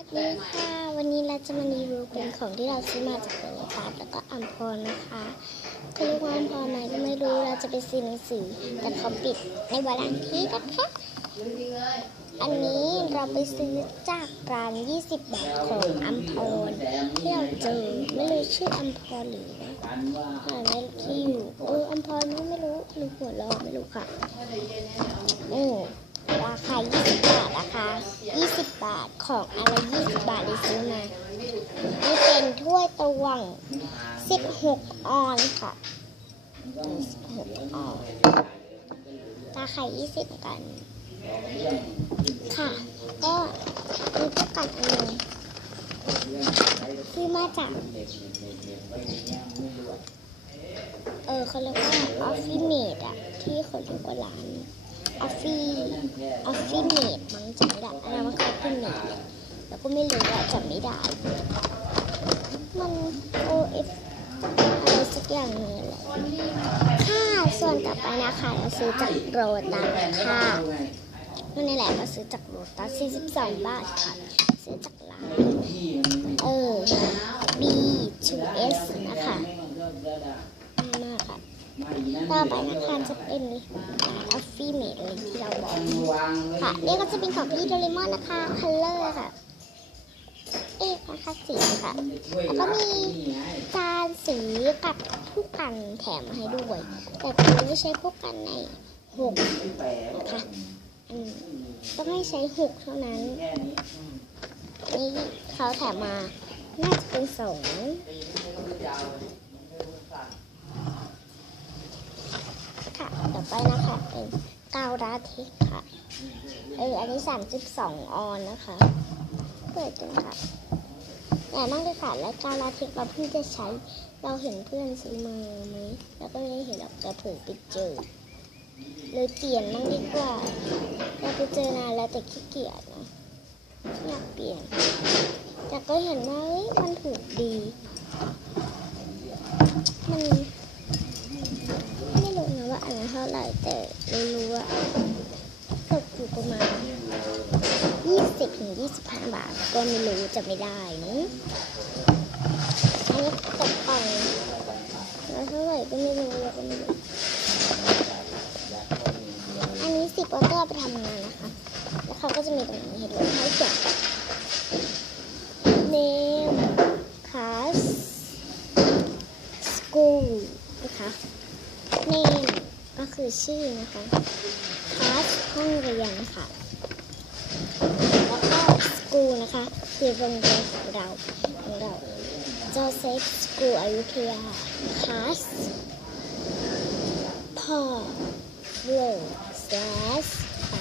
วัสดีค่ะ วันนี้เราจะมารีวิวเป็นของที่เราซื้อมาจากโลตัสแล้วก็อัมพรนะคะเขาเรียกว่าอัมพรไหนก็ไม่รู้เราจะไปซื้อหนังสือแต่เขาปิดในวันอาทิตย์นะคะอันนี้เราไปซื้อจากร้าน 20 บาทของอัมพรที่เราเจอไม่รู้ชื่ออัมพรหรืออะไรที่อยู่เอออัมพรไม่รู้หรือหัวเราะไม่รู้ค่ะอืม บาทของอะไร20บาทเลยซื้อมานี่เป็นถ้วยตวง16ออนค่ะ16ออนซ์ราคา20กัน ค่ะ ก็มีพวกกันอันนึงซื้อมาจาก เออเขาเรียกว่าออฟฟิเมดอะที่เขาเรียกว่าร้าน ออฟฟี่ออฟฟิเมดมั้งจำไม่ได้อะไรว่าออฟฟิเมดแล้วก็ไม่รู้อะจำไม่ได้ มัน OF อฟอะไรสักอย่างนึงแหละค่ะส่วนต่อไปนะคะเราซื้อจากโรตัสค่ะนั่นแหละเราซื้อจากโรตัส42 บาทค่ะ ซื้อจากร้านเออ B2S นะคะมากค่ะ ต่อไปนะคะจะเป็นร้านออฟฟี่เมดเลยที่เราบอกค่ะนี่ก็จะเป็นของพี่โดเรมอนนะคะคัลเลอร์ค่ะ เอกนะคะสีค่ะ แล้วก็มีจานสีกับผู้กันแถมมาให้ด้วย แต่ตัวนี้ใช้ผู้กันในหกนะคะอืมต้องให้ใช้หกเท่านั้น นี่เขาแถมมา น่าจะเป็นสอง ค่ะ ต่อไปนะคะเป็นกาวราทคค่ะเอออันนี้32ออนนะคะ เปิดกันค่ะใหญ่มากเลยค่ะและกาวราทคเราเพิ่งจะใช้ เราเห็นเพื่อนซื้อมาไหมแล้วก็ไม่ได้เห็นหรอกแต่เผื่อไปเจอเลยเปลี่ยนบ้างดีกว่า เราไปเจอนานแล้วแต่ขี้เกียจนะอยากเปลี่ยน แต่ก็เห็นว่ามันถูกดี มัน ไม่รู้นะว่าอันนั้นเท่า ไหร่แต่รู้ว่าตกอยู่ประมาณ20ถึง25บาท ก็ไม่รู้จะไม่ได้นะอันนี้ตกกล่องแล้วเท่าไหร่ก็ไม่รู้แล้วก็ไม่รู้อันนี้สิบวอเตอร์ไปทำงานนะคะ แล้วเขาก็จะมีตรงนี้เห็นไหมให้เขียน name class school นะคะ name ก็คือชื่อนะคะ class ห้องเรียนค่ะ แล้วก็ school นะคะคือโรงเรียนของเราของเรา Joseph School อยุธยา class พ่อ row slash ไป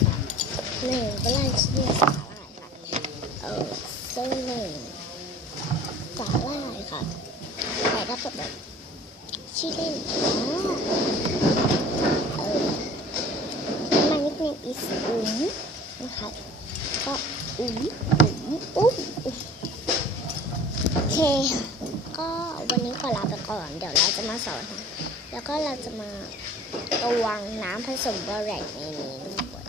ค่ะหนึ่งก็ล่างชื่อสาหร่ายค่ะเออเซอร์หนึ่งสาหร่ายค่ะแต่ถ้าเกิดแบบชื่อเล่นอ่าเออมันนิดนึง อีสอุ๋มนะคะก็อุ๋มอุ๋มอุ๊บอุ๊บโอเค ก็วันนี้ขอลาไปก่อน เดี๋ยวเราจะมาสอน แล้วก็เราจะมาตวงน้ำผสมบอแรกในนี้ด้วย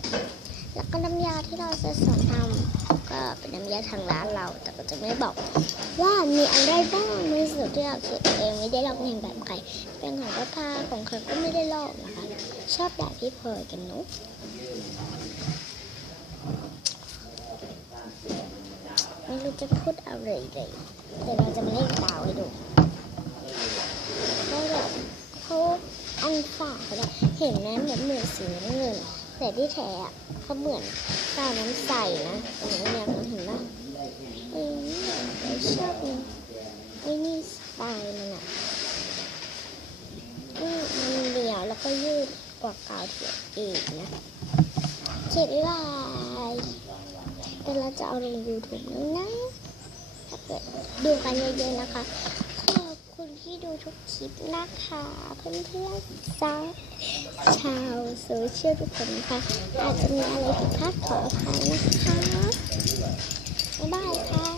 แล้วก็น้ำยาที่เราจะสอนทำก็เป็นน้ำยาทางร้านเรา แต่ก็จะไม่บอกว่ามีอะไรบ้างในสูตรที่เราคิดเองไม่ได้ลอกเลียนแบบใครเป็นของป้าพาของใครก็ไม่ได้ลอกนะคะ ชอบแบบพี่เพยกันนุ๊ไม่รู้จะพูดอะไรเลยแต่เราจะมาเล่นดาวให้ดูก็แบบเขาอันฝาเขาเนี่ยเห็นไหมเหมือนเหมือนสีน้ำเงิน แต่ที่แท้อะเขาเหมือนกาน้ำใสนะอันนี้เนี่ยมันเห็นปะเออเราชอบมันไอ้นี่สไตล์มันอะอืมมันเหนียวแล้วก็ยืด กว่าเกาเทียมอีกนะเขียนบ๊ายแต่เราจะเอาลงยูทูบแล้วนะถ้าเกิดดูกันเยอะๆนะคะขอบคุณที่ดูทุกคลิปนะคะเพื่อนๆจ้าชาวโซเชียลทุกคนนะคะอาจจะมีอะไรผิดพลาดขออภัยนะคะบ๊ายบายค่ะ